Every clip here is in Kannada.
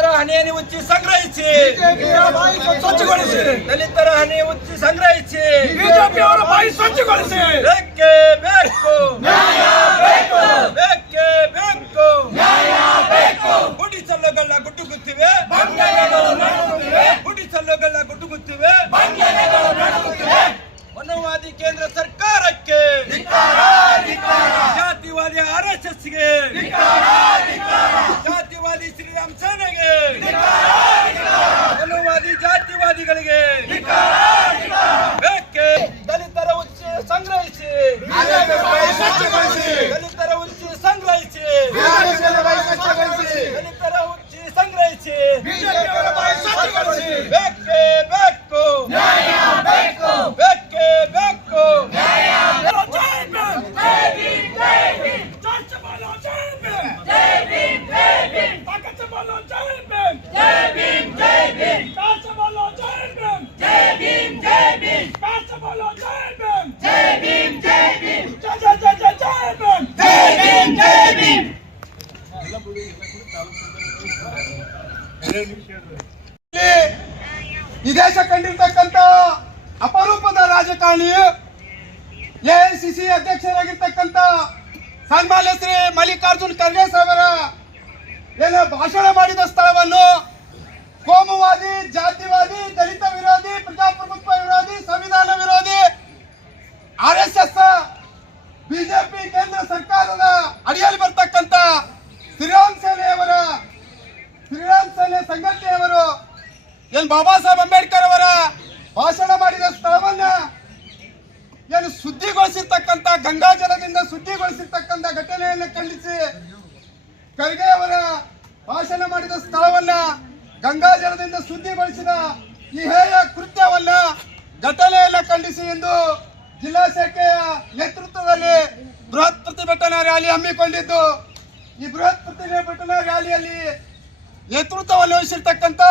ದಲಿತರ ಹಣೆಯನ್ನು ಉಚ್ಚಿ ಸಂಗ್ರಹಿಸಿ, ಸ್ವಚ್ಛಗೊಳಿಸಿ, ದಲಿತರ ಹಣೆ ಉಚ್ಚಿ ಸಂಗ್ರಹಿಸಿ, ಬಿಜೆಪಿಯವರ ಬಾಯಿ ಸ್ವಚ್ಛಗೊಳಿಸಿ. ಬೇಕೇ ಬೇಕು, ನ್ಯಾಯ ಬೇಕು, ಬೇಕೇ ಬೇಕು, ನ್ಯಾಯ ಬೇಕು. ಗುಡಿಸಲುಗಳ ಗುಡ್ಡುಗುತ್ತಿವೆ, ಬಂಧನಗಳು ನಡುಗುತ್ತಿವೆ, ಗುಡಿಸಲುಗಳ ಗುಡ್ಡುಗುತ್ತಿವೆ, ಬಂಧನಗಳು ನಡುಗುತ್ತಿವೆ. ಮನೋವಾದಿ ಕೇಂದ್ರ ಸರ್ಕಾರಕ್ಕೆ ಧಿಕ್ಕಾರ, ಧಿಕ್ಕಾರ, ಜಾತಿವಾದಿ RSSಗೆ ಧಿಕ್ಕಾರ, ಧಿಕ್ಕಾರ, ಜಾತಿವಾದಿ ಶ್ರೀರಾಮ್ ಸೇನೆಗೆ ಧಿಕ್ಕಾರ, ಧಿಕ್ಕಾರ, ಮನೋವಾದಿ ಜಾತಿವಾದಿಗಳಿಗೆ ಧಿಕ್ಕಾರ, ಧಿಕ್ಕಾರ. ಬೇಕೇ ದಲಿತರ ಉಚ್ಚಿ ಸಂಗ್ರಹಿಸಿ, ಬಿಜೆಪಿಯವರ ಬಾಯಿ ಸ್ವಚ್ಛಗೊಳಿಸಿ, ದಲಿತರ ಉಚ್ಚಿ ಸಂಗ್ರಹಿಸಿ, ಬಿಜೆಪಿಯವರ ಬಾಯಿ ಸ್ವಚ್ಛಗೊಳಿಸಿ, ದಲಿತರ ಉಚ್ಚಿ ಸಂಗ್ರಹಿಸಿ, ಬಿಜೆಪಿಯವರ ಬಾಯಿ ಸ್ವಚ್ಛಗೊಳಿಸಿ. ಬೇಕೇ ಬೇಕು, ನ್ಯಾಯ ಬೇಕು, ಬೇಕೇ ಬೇಕು, ನ್ಯಾಯ ಬೇಕು. ಜೈ ಭೀಮ್, ಜೈ ಭೀಮ್, ಜೈ ಭೀಮ್. ಸ್ವಚ್ಛ बोलो ಜೈ ಭೀಮ್, ಜೈ ಭೀಮ್, ಜೈ ಭೀಮ್. ತಾಕತ್ बोलो ಜೈ ಭೀಮ್, ಜೈ ಭೀಮ್, ಜೈ ಭೀಮ್. ತಾಕತ್ बोलो ಜೈ ಭೀಮ್, ಜೈ ಭೀಮ್, ಜೈ ಭೀಮ್. ತಾಕತ್ बोलो ಜೈ ಭೀಮ್, ಜೈ ಭೀಮ್, ಜೈ ಭೀಮ್. ಜೈ ಜೈ ಜೈ ಜೈ ಜೈ ಭೀಮ್, ಜೈ ಭೀಮ್, ಜೈ ಭೀಮ್. ಈ ದೇಶ ಕಂಡಿರ್ತಕ್ಕಂಥ ಅಪರೂಪದ ರಾಜಕಾರಣಿ AICC ಅಧ್ಯಕ್ಷರಾಗಿರ್ತಕ್ಕಂಥ ಸನ್ಮಾನ್ಯ ಶ್ರೀ ಮಲ್ಲಿಕಾರ್ಜುನ್ ಖರ್ಗೆ ಸಾಹೇಬರ ಏನು ಭಾಷಣ ಮಾಡಿದ ಸ್ಥಳವನ್ನು ಕೋಮುವಾದಿ, ಜಾತಿವಾದಿ, ದಲಿತ ವಿರೋಧಿ, ಪ್ರಜಾಪ್ರಭುತ್ವ ವಿರೋಧಿ, ಸಂವಿಧಾನ ವಿರೋಧಿ RSS ಬಿಜೆಪಿ ಕೇಂದ್ರ ಸರ್ಕಾರದ ಅಡಿಯಲ್ಲಿ ಬರ್ತಕ್ಕಂಥ ಶ್ರೀರಾಮ್ ಸೇನೆ ಸಂಘಟನೆಯವರು ಏನು ಬಾಬಾ ಸಾಹೇಬ್ ಅಂಬೇಡ್ಕರ್ ಅವರ ಭಾಷಣ ಮಾಡಿದ ಸ್ಥಳವನ್ನ ಏನು ಶುದ್ಧಿಗೊಳಿಸಿರ್ತಕ್ಕಂಥ ಗಂಗಾಜಲದಿಂದ ಶುದ್ಧಿಗೊಳಿಸಿರ್ತಕ್ಕಂಥ ಘಟನೆಯನ್ನು ಖಂಡಿಸಿ ಖರ್ಗೆ ಅವರ ಭಾಷಣ ಮಾಡಿದ ಸ್ಥಳವನ್ನ ಗಂಗಾಜಲದಿಂದ ಶುದ್ಧಿಗೊಳಿಸಿದ ಈ ಹೇಯ ಕೃತ್ಯವನ್ನ ಘಟನೆಯನ್ನ ಖಂಡಿಸಿ ಎಂದು ಜಿಲ್ಲಾ ಶಾಖೆಯ ನೇತೃತ್ವದಲ್ಲಿ ಬೃಹತ್ ಪ್ರತಿಭಟನಾ ರ್ಯಾಲಿ ಹಮ್ಮಿಕೊಂಡಿದ್ದು, ಈ ಬೃಹತ್ ಪ್ರತಿಭಟನಾ ರ್ಯಾಲಿಯಲ್ಲಿ ನೇತೃತ್ವವನ್ನು ವಹಿಸಿರ್ತಕ್ಕಂಥ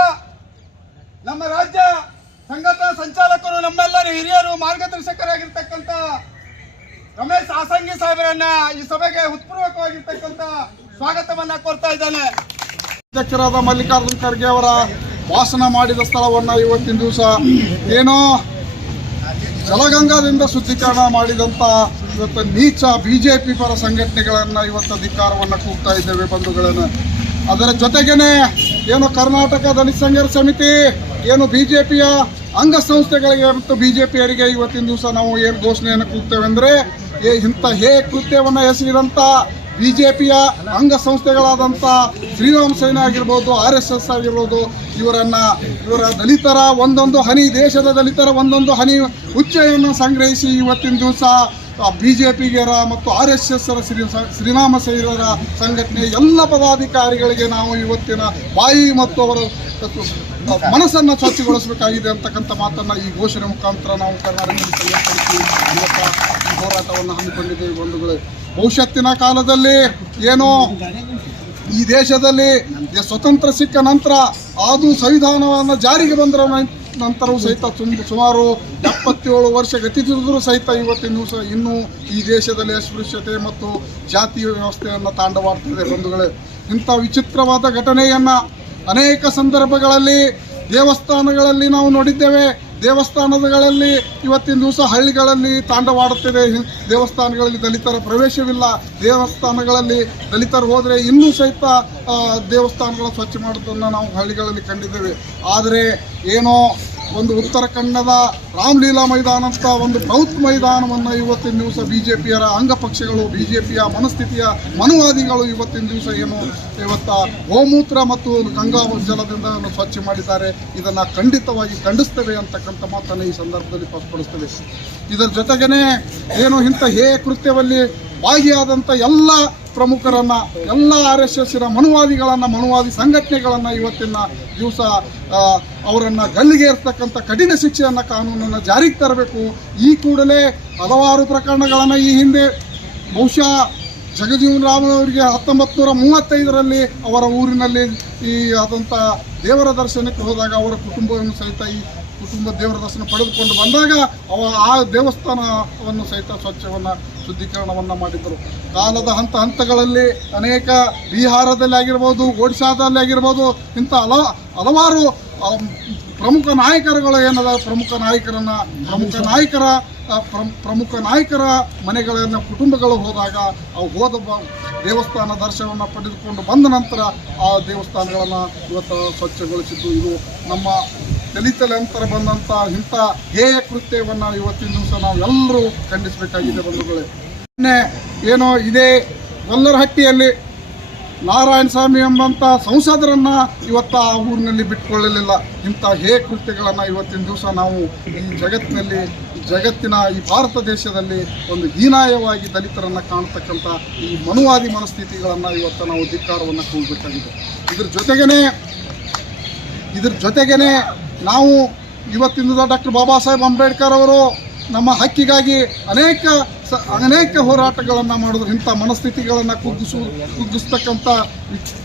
ನಮ್ಮ ರಾಜ್ಯ ಸಂಘಟನಾ ಸಂಚಾಲಕರು, ನಮ್ಮೆಲ್ಲರ ಹಿರಿಯರು, ಮಾರ್ಗದರ್ಶಕರಾಗಿರ್ತಕ್ಕಂಥ ರಮೇಶ್ ಆಸಂಗಿ ಸಾಹೇಬರನ್ನ ಈ ಸಭೆಗೆ ಹೃತ್ಪೂರ್ವಕವಾಗಿರ್ತಕ್ಕಂಥ ಸ್ವಾಗತವನ್ನ ಕೋರ್ತಾ ಇದ್ದೇನೆ. ಅಧ್ಯಕ್ಷರಾದ ಮಲ್ಲಿಕಾರ್ಜುನ್ ಖರ್ಗೆ ಅವರ ಭಾಷಣ ಮಾಡಿದ ಸ್ಥಳವನ್ನು ಇವತ್ತಿನ ದಿವಸ ಏನೋ ಜಲಗಂಗಾದಿಂದ ಶುದ್ಧೀಕರಣ ಮಾಡಿದಂಥ ಇವತ್ತು ನೀಚ ಬಿಜೆಪಿ ಪರ ಸಂಘಟನೆಗಳನ್ನು ಇವತ್ತು ಧಿಕ್ಕಾರವನ್ನು ಕೂಗ್ತಾ ಇದ್ದೇವೆ ಬಂಧುಗಳನ್ನು. ಅದರ ಜೊತೆಗೇನೆ ಏನು ಕರ್ನಾಟಕ ದಲಿತ ಸಂಘರ್ಷ ಸಮಿತಿ ಏನು ಬಿಜೆಪಿಯ ಅಂಗಸಂಸ್ಥೆಗಳಿಗೆ ಮತ್ತು ಬಿಜೆಪಿಯರಿಗೆ ಇವತ್ತಿನ ದಿವಸ ನಾವು ಏನು ಘೋಷಣೆಯನ್ನು ಕೂಗ್ತೇವೆ ಅಂದರೆ, ಇಂಥ ಕೃತ್ಯವನ್ನು ಎಸಗಿದಂಥ ಬಿಜೆಪಿಯ ಅಂಗಸಂಸ್ಥೆಗಳಾದಂಥ ಶ್ರೀರಾಮ್ ಸೇನೆ ಆಗಿರ್ಬೋದು, RSS ಆಗಿರ್ಬೋದು, ಇವರ ದಲಿತರ ಒಂದೊಂದು ಹನಿ, ದೇಶದ ದಲಿತರ ಒಂದೊಂದು ಹನಿ ಉಚ್ಚೆಯನ್ನು ಸಂಗ್ರಹಿಸಿ ಇವತ್ತಿನ ದಿವಸ ಬಿಜೆಪಿಗರ ಮತ್ತು RSS ಶ್ರೀರಾಮ ಸೇನರ ಸಂಘಟನೆ ಎಲ್ಲ ಪದಾಧಿಕಾರಿಗಳಿಗೆ ನಾವು ಇವತ್ತಿನ ಬಾಯಿ ಮತ್ತು ಅವರ ಮನಸ್ಸನ್ನು ಸ್ವಚ್ಛಗೊಳಿಸಬೇಕಾಗಿದೆ ಅಂತಕ್ಕಂಥ ಮಾತನ್ನು ಈ ಘೋಷಣೆ ಮುಖಾಂತರ ನಾವು ಕರ್ನಾಟಕದಲ್ಲಿ ಇವತ್ತು ಈ ಹೋರಾಟವನ್ನು ಹಮ್ಮಿಕೊಂಡಿದ್ದೇವೆ ಬಂಧುಗಳೇ. ಭವಿಷ್ಯತ್ತಿನ ಕಾಲದಲ್ಲಿ ಏನೋ ಈ ದೇಶದಲ್ಲಿ ಸ್ವತಂತ್ರ ಸಿಕ್ಕ ನಂತರ ಅದು ಸಂವಿಧಾನವನ್ನು ಜಾರಿಗೆ ಬಂದರ ನಂತರವೂ ಸಹಿತ ಸುಮಾರು 77 ವರ್ಷ ಗತಿಸಿದರೂ ಸಹಿತ ಇವತ್ತಿನ ದಿವಸ ಇನ್ನೂ ಈ ದೇಶದಲ್ಲಿ ಅಸ್ಪೃಶ್ಯತೆ ಮತ್ತು ಜಾತಿ ವ್ಯವಸ್ಥೆಯನ್ನು ತಾಂಡವಾಡ್ತಿದೆ ಬಂಧುಗಳೇ. ಇಂಥ ವಿಚಿತ್ರವಾದ ಘಟನೆಯನ್ನು ಅನೇಕ ಸಂದರ್ಭಗಳಲ್ಲಿ ದೇವಸ್ಥಾನಗಳಲ್ಲಿ ನಾವು ನೋಡಿದ್ದೇವೆ. ದೇವಸ್ಥಾನಗಳಲ್ಲಿ ಇವತ್ತಿನ ದಿವಸ ಹಳ್ಳಿಗಳಲ್ಲಿ ತಾಂಡವಾಡುತ್ತಿದೆ. ದೇವಸ್ಥಾನಗಳಲ್ಲಿ ದಲಿತರ ಪ್ರವೇಶವಿಲ್ಲ. ದೇವಸ್ಥಾನಗಳಲ್ಲಿ ದಲಿತರು ಹೋದರೆ ಇನ್ನೂ ಸಹಿತ ದೇವಸ್ಥಾನಗಳ ಸ್ವಚ್ಛ ಮಾಡೋದನ್ನು ನಾವು ಹಳ್ಳಿಗಳಲ್ಲಿ ಕಂಡಿದ್ದೇವೆ. ಆದರೆ ಏನೋ ಒಂದು ಉತ್ತರ ಕನ್ನಡದ ರಾಮಲೀಲಾ ಮೈದಾನ ಅಂತ ಒಂದು ಬೃಹತ್ ಮೈದಾನವನ್ನು ಇವತ್ತಿನ ದಿವಸ ಬಿಜೆಪಿಯರ ಅಂಗಪಕ್ಷಗಳು, ಬಿಜೆಪಿಯ ಮನಸ್ಥಿತಿಯ ಮನುವಾದಿಗಳು ಇವತ್ತಿನ ದಿವಸ ಇವತ್ತು ಗೋಮೂತ್ರ ಮತ್ತು ಗಂಗಾ ಜಲದಿಂದ ಸ್ವಚ್ಛ ಮಾಡಿದ್ದಾರೆ. ಇದನ್ನು ಖಂಡಿತವಾಗಿ ಖಂಡಿಸ್ತೇವೆ ಅಂತಕ್ಕಂಥ ಮಾತನ್ನು ಈ ಸಂದರ್ಭದಲ್ಲಿ ಸ್ಪಷ್ಟಪಡಿಸ್ತೇವೆ. ಇದರ ಜೊತೆಗೇ ಇಂಥ ಕೃತ್ಯದಲ್ಲಿ ಭಾಗಿಯಾದಂಥ ಎಲ್ಲ ಪ್ರಮುಖರನ್ನು, ಎಲ್ಲ RSSನ ಮನುವಾದಿ ಸಂಘಟನೆಗಳನ್ನು ಇವತ್ತಿನ ದಿವಸ ಅವರನ್ನು ಗಲ್ಲಿಗೇರ್ತಕ್ಕಂಥ ಕಠಿಣ ಶಿಕ್ಷೆಯನ್ನು, ಕಾನೂನನ್ನು ಜಾರಿಗೆ ತರಬೇಕು. ಈ ಕೂಡಲೇ ಹಲವಾರು ಪ್ರಕರಣಗಳನ್ನು ಈ ಹಿಂದೆ ಬಹುಶಃ ಜಗಜೀವನ್ ರಾಮ್ ಅವರಿಗೆ 1935ರಲ್ಲಿ ಅವರ ಊರಿನಲ್ಲಿ ಆದಂಥ ದೇವರ ದರ್ಶನಕ್ಕೆ ಹೋದಾಗ ಅವರ ಕುಟುಂಬವನ್ನು ಸಹಿತ ಈ ಕುಟುಂಬ ದೇವರ ದರ್ಶನ ಪಡೆದುಕೊಂಡು ಬಂದಾಗ ಆ ದೇವಸ್ಥಾನವನ್ನು ಸಹಿತ ಶುದ್ಧೀಕರಣವನ್ನು ಮಾಡಿದ್ದರು. ಕಾಲದ ಹಂತಗಳಲ್ಲಿ ಅನೇಕ ಬಿಹಾರದಲ್ಲಿ ಆಗಿರ್ಬೋದು, ಒಡಿಶಾದಲ್ಲಿ ಆಗಿರ್ಬೋದು, ಇಂಥ ಹಲವಾರು ಪ್ರಮುಖ ನಾಯಕರುಗಳು ಏನದ ಪ್ರಮುಖ ನಾಯಕರ ಮನೆಗಳನ್ನು ಕುಟುಂಬಗಳು ಹೋದಾಗ ದೇವಸ್ಥಾನ ದರ್ಶನವನ್ನು ಪಡೆದುಕೊಂಡು ಬಂದ ನಂತರ ಆ ದೇವಸ್ಥಾನಗಳನ್ನು ಇವತ್ತು ಸ್ವಚ್ಛಗೊಳಿಸಿದ್ದು. ಇದು ನಮ್ಮ ದಲಿತರಂತರ ಬಂದಂಥ ಇಂಥ ಹೇಯ ಕೃತ್ಯವನ್ನು ಇವತ್ತಿನ ದಿವಸ ನಾವೆಲ್ಲರೂ ಖಂಡಿಸಬೇಕಾಗಿದೆ ಬಂಧುಗಳೇ. ಏನೋ ಇದೇ ಗೊಲ್ಲರಹಟ್ಟಿಯಲ್ಲಿ ನಾರಾಯಣ ಸ್ವಾಮಿ ಎಂಬಂಥ ಸಂಸದರನ್ನು ಇವತ್ತು ಆ ಊರಿನಲ್ಲಿ ಬಿಟ್ಟುಕೊಳ್ಳಲಿಲ್ಲ. ಇಂಥ ಹೇಯ ಕೃತ್ಯಗಳನ್ನು ಇವತ್ತಿನ ದಿವಸ ನಾವು ಜಗತ್ತಿನ ಈ ಭಾರತ ದೇಶದಲ್ಲಿ ಒಂದು ಹೀನಾಯವಾಗಿ ದಲಿತರನ್ನು ಕಾಣ್ತಕ್ಕಂಥ ಈ ಮನುವಾದಿ ಮನಸ್ಥಿತಿಗಳನ್ನು ಇವತ್ತು ನಾವು ಧಿಕ್ಕಾರವನ್ನು ಕೂಗಬೇಕಾಗಿದೆ. ಇದ್ರ ಜೊತೆಗೇನೆ ನಾವು ಇವತ್ತಿನ ಡಾಕ್ಟರ್ ಬಾಬಾ ಸಾಹೇಬ್ ಅಂಬೇಡ್ಕರ್ ಅವರು ನಮ್ಮ ಹಕ್ಕಿಗಾಗಿ ಅನೇಕ ಹೋರಾಟಗಳನ್ನು ಮಾಡಿದ್ರು. ಇಂಥ ಮನಸ್ಥಿತಿಗಳನ್ನು ಕುಗ್ಗಿಸ್ತಕ್ಕಂಥ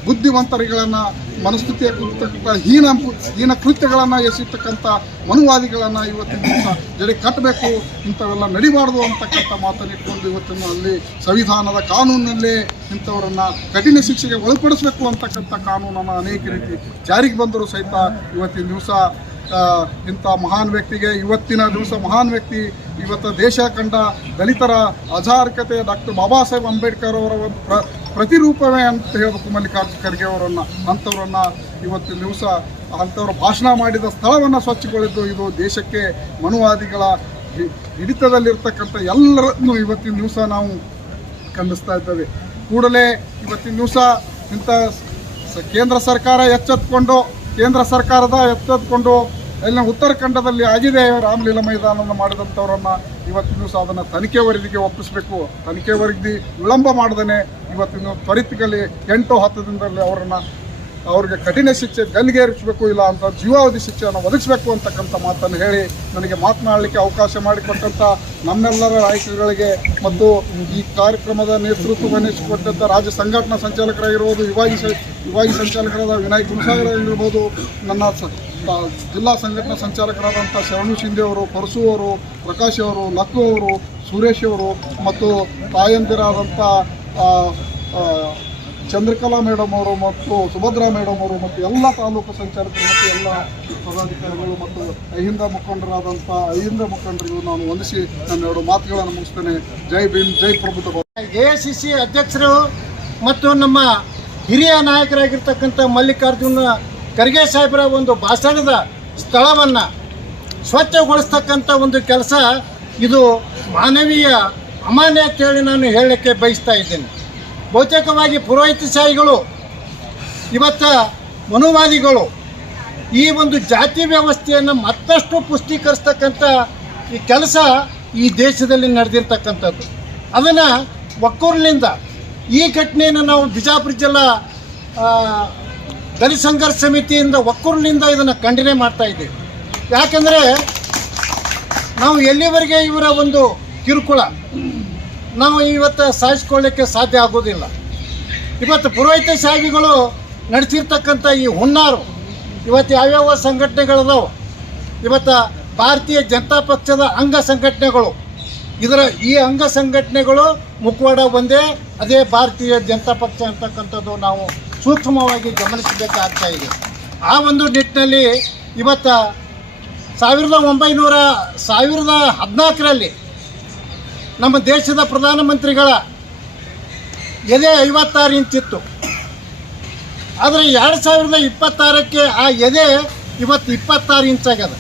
ಬುದ್ಧಿವಂತರಿಗಳನ್ನು ಮನಸ್ಥಿತಿಯ ಕುಗ್ತಕ್ಕಂಥ ಹೀನ ಕೃತ್ಯಗಳನ್ನು ಎಸೆತಕ್ಕಂಥ ಮನುವಾದಿಗಳನ್ನು ಇವತ್ತಿನ ದಿವಸ ಜಡಿ ಕಟ್ಟಬೇಕು, ಇಂಥವೆಲ್ಲ ನಡಿಬಾರ್ದು ಅಂತಕ್ಕಂಥ ಮಾತನ್ನು ಇಟ್ಕೊಂಡು ಇವತ್ತಿನ ಅಲ್ಲಿ ಸಂವಿಧಾನದ ಕಾನೂನಿನಲ್ಲೇ ಇಂಥವರನ್ನು ಕಠಿಣ ಶಿಕ್ಷೆಗೆ ಒಳಪಡಿಸಬೇಕು ಅಂತಕ್ಕಂಥ ಕಾನೂನನ್ನು ಅನೇಕ ರೀತಿ ಜಾರಿಗೆ ಬಂದರೂ ಸಹಿತ ಇವತ್ತಿನ ದಿವಸ ಇಂಥ ಮಹಾನ್ ವ್ಯಕ್ತಿಗೆ ಇವತ್ತು ದೇಶ ಕಂಡ ದಲಿತರ ಅಜಾರ್ಕತೆ ಡಾಕ್ಟರ್ ಬಾಬಾ ಸಾಹೇಬ್ ಅಂಬೇಡ್ಕರ್ ಅವರ ಒಂದು ಪ್ರತಿರೂಪವೇ ಅಂತ ಹೇಳಬೇಕು ಮಲ್ಲಿಕಾರ್ಜುನ ಖರ್ಗೆ ಅವರನ್ನು. ಅಂಥವ್ರನ್ನು ಇವತ್ತಿನ ದಿವಸ ಅಂಥವ್ರ ಭಾಷಣ ಮಾಡಿದ ಸ್ಥಳವನ್ನು ಸ್ವಚ್ಛಗೊಳಿದ್ದು ಇದು ದೇಶಕ್ಕೆ ಮನುವಾದಿಗಳ ಹಿಡಿತದಲ್ಲಿರ್ತಕ್ಕಂಥ ಎಲ್ಲರನ್ನು ಇವತ್ತಿನ ದಿವಸ ನಾವು ಖಂಡಿಸ್ತಾ ಇದ್ದೇವೆ. ಕೂಡಲೇ ಇವತ್ತಿನ ದಿವಸ ಇಂಥ ಕೇಂದ್ರ ಸರ್ಕಾರ ಎಚ್ಚೆತ್ತುಕೊಂಡು ಎಲ್ಲ ಉತ್ತರಾಖಂಡದಲ್ಲಿ ಆಗಿದೆ ರಾಮಲೀಲಾ ಮೈದಾನವನ್ನು ಮಾಡಿದಂಥವ್ರನ್ನು ಇವತ್ತಿನ ದಿವಸ ಅದನ್ನು ತನಿಖೆ ವರದಿಗೆ ಒಪ್ಪಿಸಬೇಕು. ತನಿಖೆ ವರದಿ ವಿಳಂಬ ಮಾಡದೇ ಇವತ್ತಿನ ತ್ವರಿತಗಲ್ಲಿ 8-10 ದಿನದಲ್ಲಿ ಅವ್ರಿಗೆ ಕಠಿಣ ಶಿಕ್ಷೆ ಗಲ್ಲಿಗೇರಿಸಬೇಕು, ಇಲ್ಲ ಅಂತ ಜೀವಾವಧಿ ಶಿಕ್ಷೆಯನ್ನು ಒದಗಿಸಬೇಕು ಅಂತಕ್ಕಂಥ ಮಾತನ್ನು ಹೇಳಿ ನನಗೆ ಮಾತನಾಡಲಿಕ್ಕೆ ಅವಕಾಶ ಮಾಡಿಕೊಟ್ಟಂಥ ನಮ್ಮೆಲ್ಲರ ನಾಯಕರುಗಳಿಗೆ ಮತ್ತು ಈ ಕಾರ್ಯಕ್ರಮದ ನೇತೃತ್ವ ವಹಿಸಿಕೊಟ್ಟಂಥ ರಾಜ್ಯ ಸಂಘಟನಾ ಸಂಚಾಲಕರಾಗಿರ್ಬೋದು, ವಿಭಾಗಿ ಸಂಚಾಲಕರಾದ ವಿನಾಯಕ್ ಗುಣಸಾಗರ್ ಆಗಿರ್ಬೋದು, ನನ್ನ ಜಿಲ್ಲಾ ಸಂಘಟನಾ ಸಂಚಾಲಕರಾದಂಥ ಶರಣು ಶಿಂದೆ ಅವರು, ಪರಸು ಅವರು, ಪ್ರಕಾಶ್ ಅವರು, ಲಕ್ಕು ಅವರು, ಸುರೇಶ್ ಅವರು ಮತ್ತು ತಾಯಂದಿರಾದಂಥ ಚಂದ್ರಕಲಾ ಮೇಡಮ್ ಅವರು ಮತ್ತು ಸುಭದ್ರಾ ಮೇಡಮ್ ಅವರು ಮತ್ತು ಎಲ್ಲ ತಾಲೂಕು ಸಂಚಾಲಕರು ಮತ್ತು ಎಲ್ಲ ಪದಾಧಿಕಾರಿಗಳು ಮತ್ತು ಅಹಿಂದ ಮುಖಂಡರಿಗೂ ನಾನು ವಂದಿಸಿ ನನ್ನ 2 ಮಾತುಗಳನ್ನು ಮುಗಿಸ್ತೇನೆ. ಜೈ ಭೀಮ್, ಜೈ ಪ್ರಭುತ್ವ. AICC ಅಧ್ಯಕ್ಷರು ಮತ್ತು ನಮ್ಮ ಹಿರಿಯ ನಾಯಕರಾಗಿರ್ತಕ್ಕಂಥ ಮಲ್ಲಿಕಾರ್ಜುನ ಖರ್ಗೆ ಸಾಹೇಬರ ಒಂದು ಭಾಷಣದ ಸ್ಥಳವನ್ನು ಸ್ವಚ್ಛಗೊಳಿಸ್ತಕ್ಕಂಥ ಒಂದು ಕೆಲಸ ಇದು ಮಾನವೀಯ ಅಮಾನ್ಯ ಅಂತೇಳಿ ನಾನು ಹೇಳಲಿಕ್ಕೆ ಬಯಸ್ತಾ ಇದ್ದೇನೆ. ಬಹುತೇಕವಾಗಿ ಪುರೋಹಿತಶಾಹಿಗಳು ಇವತ್ತು ಮನುವಾದಿಗಳು ಈ ಒಂದು ಜಾತಿ ವ್ಯವಸ್ಥೆಯನ್ನು ಮತ್ತಷ್ಟು ಪುಷ್ಟೀಕರಿಸ್ತಕ್ಕಂಥ ಈ ಕೆಲಸ ಈ ದೇಶದಲ್ಲಿ ನಡೆದಿರ್ತಕ್ಕಂಥದ್ದು. ಅದನ್ನು ಒಕ್ಕೂರಿನಿಂದ ಈ ಘಟನೆಯನ್ನು ನಾವು ಬಿಜಾಪುರ ಜಿಲ್ಲಾ ದಲಿತ ಸಂಘರ್ಷ ಸಮಿತಿಯಿಂದ ಒಕ್ಕೂರಿನಿಂದ ಇದನ್ನು ಖಂಡನೆ ಮಾಡ್ತಾ ಇದ್ದೀವಿ. ಯಾಕೆಂದರೆ ನಾವು ಎಲ್ಲಿವರೆಗೆ ಇವರ ಒಂದು ಕಿರುಕುಳ ನಾವು ಇವತ್ತು ಸಹಿಸ್ಕೊಳ್ಳಿಕ್ಕೆ ಸಾಧ್ಯ ಆಗೋದಿಲ್ಲ. ಇವತ್ತು ಪುರೋಹಿತ ಶಾಹಿಗಳು ನಡೆಸಿರ್ತಕ್ಕಂಥ ಈ ಹುನ್ನಾರು ಇವತ್ತು ಯಾವ್ಯಾವ ಸಂಘಟನೆಗಳಿದಾವೆ, ಇವತ್ತು ಭಾರತೀಯ ಜನತಾ ಪಕ್ಷದ ಅಂಗ ಸಂಘಟನೆಗಳು, ಈ ಅಂಗ ಸಂಘಟನೆಗಳು ಮುಖವಾಡ ಒಂದೇ, ಅದೇ ಭಾರತೀಯ ಜನತಾ ಪಕ್ಷ ಅಂತಕ್ಕಂಥದ್ದು ನಾವು ಸೂಕ್ಷ್ಮವಾಗಿ ಗಮನಿಸಬೇಕಾಗ್ತಾ ಇದೆ. ಆ ಒಂದು ನಿಟ್ಟಿನಲ್ಲಿ ಇವತ್ತು 1914ರಲ್ಲಿ ನಮ್ಮ ದೇಶದ ಪ್ರಧಾನಮಂತ್ರಿಗಳ ಎದೆ 56 ಇಂಚಿತ್ತು. ಆದರೆ 2026ಕ್ಕೆ ಆ ಎದೆ ಇವತ್ತು 26 ಇಂಚಾಗ್ಯದ.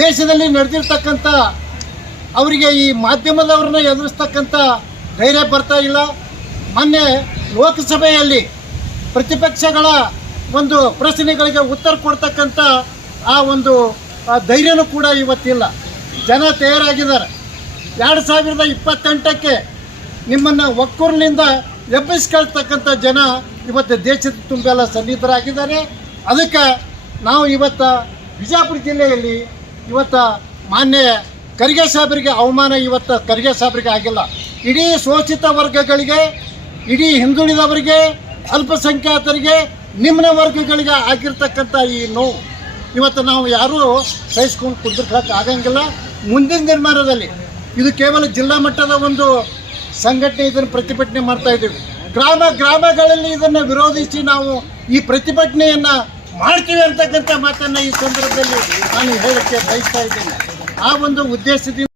ದೇಶದಲ್ಲಿ ನಡೆದಿರ್ತಕ್ಕಂಥ ಅವರಿಗೆ ಈ ಮಾಧ್ಯಮದವ್ರನ್ನ ಎದುರಿಸ್ತಕ್ಕಂಥ ಧೈರ್ಯ ಬರ್ತಾ ಇಲ್ಲ. ಮೊನ್ನೆ ಲೋಕಸಭೆಯಲ್ಲಿ ಪ್ರತಿಪಕ್ಷಗಳ ಒಂದು ಪ್ರಶ್ನೆಗಳಿಗೆ ಉತ್ತರ ಕೊಡ್ತಕ್ಕಂಥ ಆ ಒಂದು ಧೈರ್ಯನೂ ಕೂಡ ಇವತ್ತಿಲ್ಲ. ಜನ ತಯಾರಾಗಿದ್ದಾರೆ. 2028ಕ್ಕೆ ನಿಮ್ಮನ್ನು ಒಕ್ಕೂರಿನಿಂದ ಎಬ್ಬಿಸ್ಕೊಳ್ತಕ್ಕಂಥ ಜನ ಇವತ್ತು ದೇಶದ ತುಂಬೆಲ್ಲ ಸನ್ನಿಧರಾಗಿದ್ದಾರೆ. ಅದಕ್ಕೆ ನಾವು ಇವತ್ತು ಬಿಜಾಪುರ ಜಿಲ್ಲೆಯಲ್ಲಿ ಇವತ್ತು ಮಾನ್ಯ ಖರ್ಗೆ ಸಾಹೇಬರಿಗೆ ಅವಮಾನ ಇವತ್ತು ಖರ್ಗೆ ಸಾಹೇಬರಿಗೆ ಆಗಿಲ್ಲ. ಇಡೀ ಶೋಷಿತ ವರ್ಗಗಳಿಗೆ, ಇಡೀ ಹಿಂದುಳಿದವರಿಗೆ, ಅಲ್ಪಸಂಖ್ಯಾತರಿಗೆ, ನಿಮ್ನ ವರ್ಗಗಳಿಗೆ ಆಗಿರ್ತಕ್ಕಂಥ ಈ ನೋವು ಇವತ್ತು ನಾವು ಯಾರೂ ಸಹಿಸ್ಕೊಂಡು ಕುದುರ್ಕೊಳ್ಳೋಕೆ ಆಗಂಗಿಲ್ಲ. ಮುಂದಿನ ನಿರ್ಮಾಣದಲ್ಲಿ ಇದು ಕೇವಲ ಜಿಲ್ಲಾ ಮಟ್ಟದ ಒಂದು ಸಂಘಟನೆ, ಇದನ್ನು ಪ್ರತಿಭಟನೆ ಮಾಡ್ತಾ ಇದ್ದೀವಿ. ಗ್ರಾಮಗಳಲ್ಲಿ ಇದನ್ನು ವಿರೋಧಿಸಿ ನಾವು ಈ ಪ್ರತಿಭಟನೆಯನ್ನು ಮಾಡ್ತೀವಿ ಅಂತಕ್ಕಂಥ ಮಾತನ್ನು ಈ ಸಂದರ್ಭದಲ್ಲಿ ನಾನು ಹೇಳಕ್ಕೆ ಬಯಸ್ತಾ ಇದ್ದೇನೆ. ಆ ಒಂದು ಉದ್ದೇಶದಿಂದ